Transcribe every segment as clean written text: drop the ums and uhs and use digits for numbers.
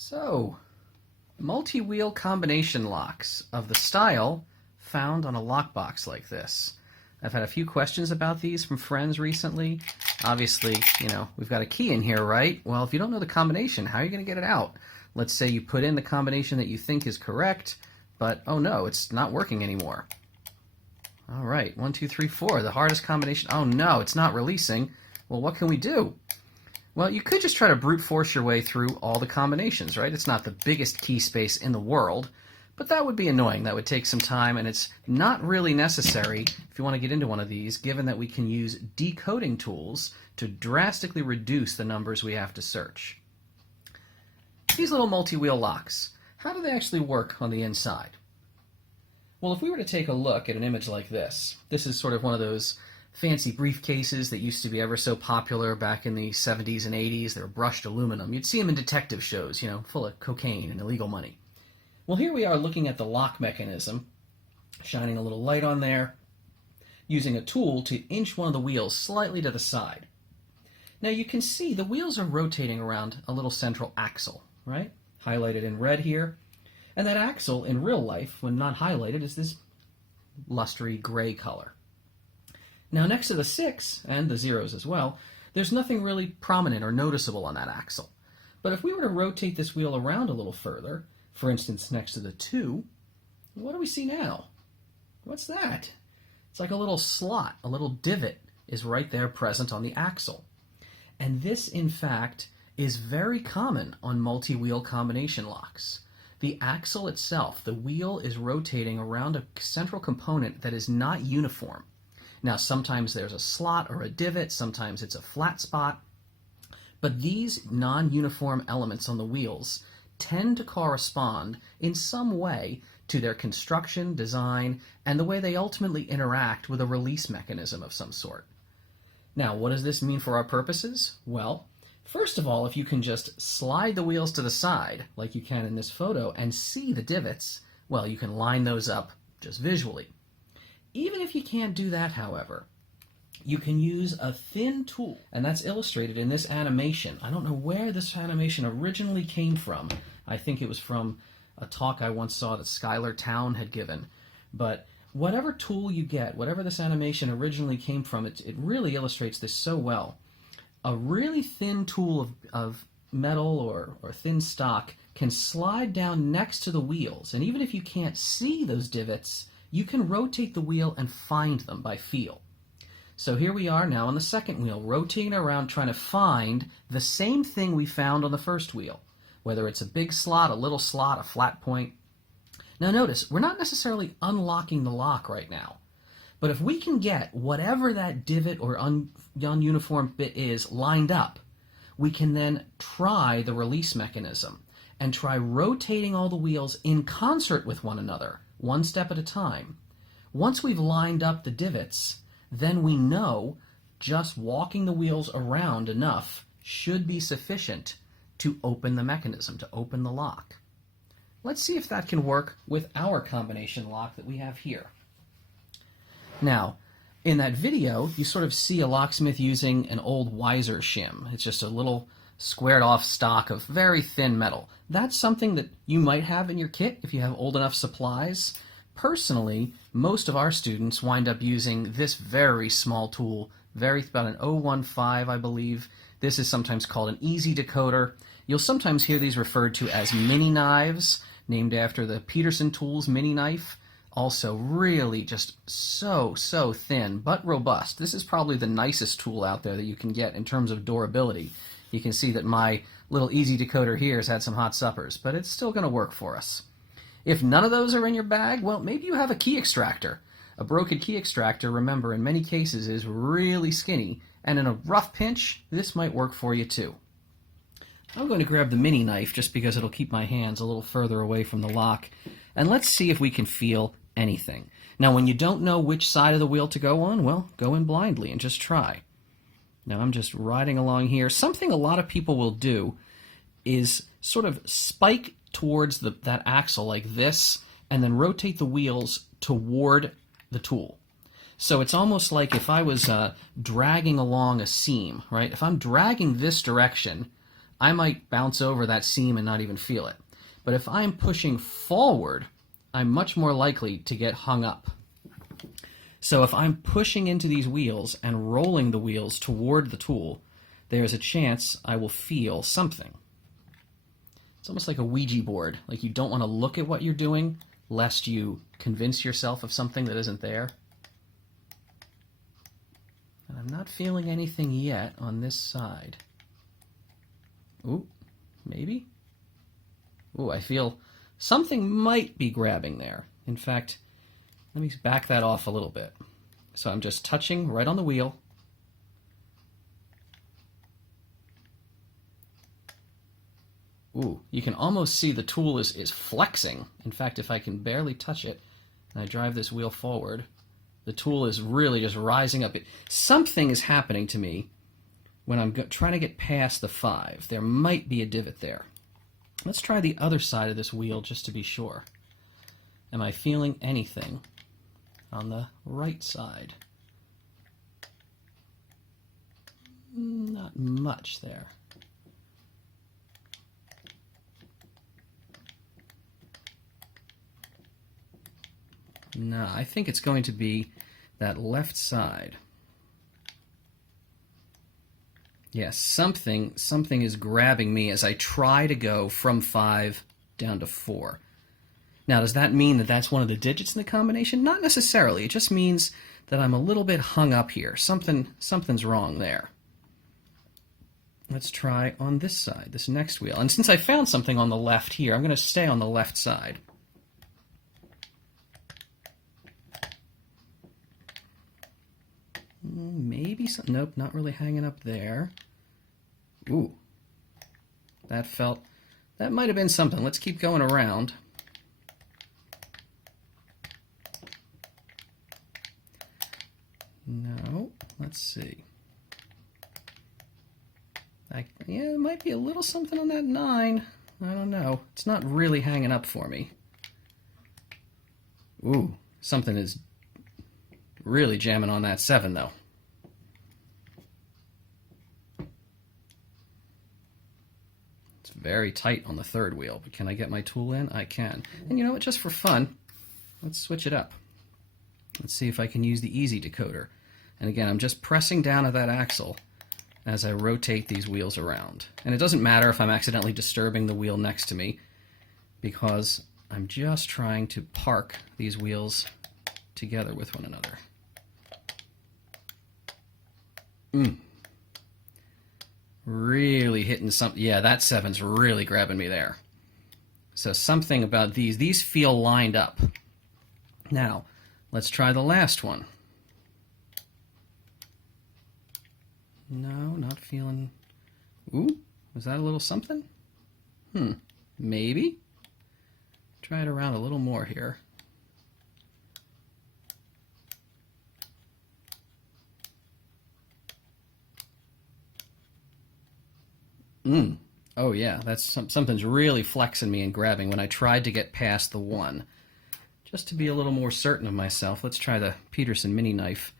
So, multi-wheel combination locks of the style found on a lockbox like this. I've had a few questions about these from friends recently. Obviously, we've got a key in here, right? Well, if you don't know the combination, how are you going to get it out? Let's say you put in the combination that you think is correct, but oh no, it's not working anymore. All right, 1, 2, 3, 4, the hardest combination. Oh no, it's not releasing. Well, what can we do? Well, you could just try to brute force your way through all the combinations, right? It's not the biggest key space in the world, but that would be annoying. That would take some time, and it's not really necessary if you want to get into one of these, given that we can use decoding tools to drastically reduce the numbers we have to search. These little multi-wheel locks, how do they actually work on the inside? Well, if we were to take a look at an image like this is sort of one of those fancy briefcases that used to be ever so popular back in the 70s and 80s. They were brushed aluminum. You'd see them in detective shows, full of cocaine and illegal money. Well, here we are looking at the lock mechanism, shining a little light on there, using a tool to inch one of the wheels slightly to the side. Now you can see the wheels are rotating around a little central axle, right? Highlighted in red here. And that axle, in real life, when not highlighted, is this lustery gray color. Now next to the 6, and the zeros as well, there's nothing really prominent or noticeable on that axle. But if we were to rotate this wheel around a little further, for instance next to the 2, what do we see now? What's that? It's like a little slot, a little divot is right there present on the axle. And this, in fact, is very common on multi-wheel combination locks. The axle itself, the wheel, is rotating around a central component that is not uniform. Now, sometimes there's a slot or a divot, sometimes it's a flat spot, but these non-uniform elements on the wheels tend to correspond in some way to their construction, design, and the way they ultimately interact with a release mechanism of some sort. Now, what does this mean for our purposes? Well, first of all, if you can just slide the wheels to the side, like you can in this photo, and see the divots, well, you can line those up just visually. Even if you can't do that, however, you can use a thin tool, and that's illustrated in this animation. I don't know where this animation originally came from. I think it was from a talk I once saw that Skylar Town had given. But whatever tool you get, whatever this animation originally came from, it really illustrates this so well. A really thin tool of metal or thin stock can slide down next to the wheels, and even if you can't see those divots, you can rotate the wheel and find them by feel. So here we are now on the second wheel, rotating around trying to find the same thing we found on the first wheel, whether it's a big slot, a little slot, a flat point. Now notice, we're not necessarily unlocking the lock right now, but if we can get whatever that divot or ununiform bit is lined up, we can then try the release mechanism and try rotating all the wheels in concert with one another, one step at a time. Once we've lined up the divots, then we know just walking the wheels around enough should be sufficient to open the mechanism, to open the lock. Let's see if that can work with our combination lock that we have here. Now, in that video, you sort of see a locksmith using an old Weiser shim. It's just a little squared off stock of very thin metal. That's something that you might have in your kit if you have old enough supplies. Personally, most of our students wind up using this very small tool, about an 015, I believe. This is sometimes called an easy decoder. You'll sometimes hear these referred to as mini knives, named after the Peterson Tools mini knife. Also really just so thin, but robust. This is probably the nicest tool out there that you can get in terms of durability. You can see that my little easy decoder here has had some hot suppers, but it's still going to work for us. If none of those are in your bag, well, maybe you have a key extractor. A broken key extractor, remember, in many cases is really skinny, and in a rough pinch, this might work for you too. I'm going to grab the mini knife just because it'll keep my hands a little further away from the lock, and let's see if we can feel anything. Now, when you don't know which side of the wheel to go on, well, go in blindly and just try. Now, I'm just riding along here. Something a lot of people will do is sort of spike towards that axle like this, and then rotate the wheels toward the tool. So it's almost like if I was dragging along a seam, right? If I'm dragging this direction, I might bounce over that seam and not even feel it. But if I'm pushing forward, I'm much more likely to get hung up. So if I'm pushing into these wheels and rolling the wheels toward the tool, there's a chance I will feel something. It's almost like a Ouija board. Like you don't want to look at what you're doing lest you convince yourself of something that isn't there. And I'm not feeling anything yet on this side. Ooh, maybe? Ooh, I feel something might be grabbing there. In fact, let me back that off a little bit. So I'm just touching right on the wheel. Ooh, you can almost see the tool is flexing. In fact, if I can barely touch it and I drive this wheel forward, the tool is really just rising up. Something is happening to me when I'm trying to get past the 5. There might be a divot there. Let's try the other side of this wheel just to be sure. Am I feeling anything on the right side? Not much there. No, I think it's going to be that left side. Yes, something is grabbing me as I try to go from 5 down to 4. Now, does that mean that that's one of the digits in the combination? Not necessarily. It just means that I'm a little bit hung up here. Something's wrong there. Let's try on this side, this next wheel. And since I found something on the left here, I'm going to stay on the left side. Maybe some, nope, not really hanging up there. Ooh, that might have been something. Let's keep going around. No, let's see. Yeah, it might be a little something on that 9. I don't know. It's not really hanging up for me. Ooh, something is really jamming on that 7, though. It's very tight on the 3rd wheel, but can I get my tool in? I can. And you know what, just for fun, let's switch it up. Let's see if I can use the easy decoder. And again, I'm just pressing down at that axle as I rotate these wheels around. And it doesn't matter if I'm accidentally disturbing the wheel next to me, because I'm just trying to park these wheels together with one another. Really hitting something. Yeah, that 7's really grabbing me there. So something about these feel lined up. Now, let's try the last one. No, not feeling. Ooh, was that a little something? Maybe. Try it around a little more here. Oh yeah, that's something's really flexing me and grabbing when I tried to get past the 1. Just to be a little more certain of myself, let's try the Peterson mini knife,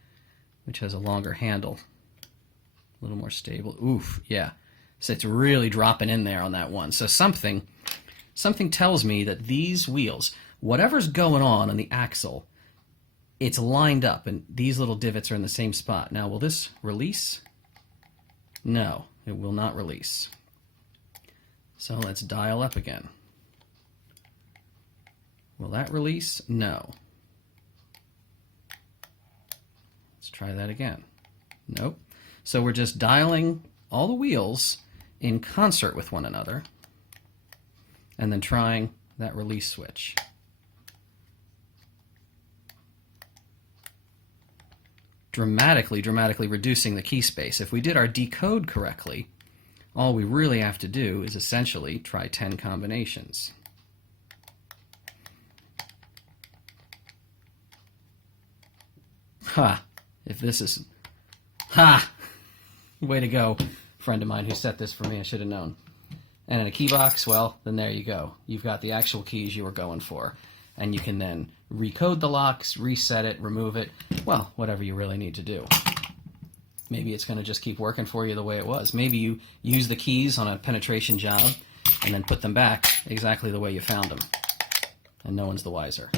which has a longer handle. A little more stable. Oof, yeah. So it's really dropping in there on that 1. So something tells me that these wheels, whatever's going on the axle, it's lined up, and these little divots are in the same spot. Now, will this release? No, it will not release. So let's dial up again. Will that release? No. Let's try that again. Nope. So we're just dialing all the wheels in concert with one another and then trying that release switch. Dramatically reducing the key space. If we did our decode correctly, all we really have to do is essentially try 10 combinations. Ha! If this is... Ha! Way to go, friend of mine who set this for me. I should have known. And in a key box, well, then there you go. You've got the actual keys you were going for. And you can then recode the locks, reset it, remove it, well, whatever you really need to do. maybe it's going to just keep working for you the way it was. Maybe you use the keys on a penetration job and then put them back exactly the way you found them, and no one's the wiser.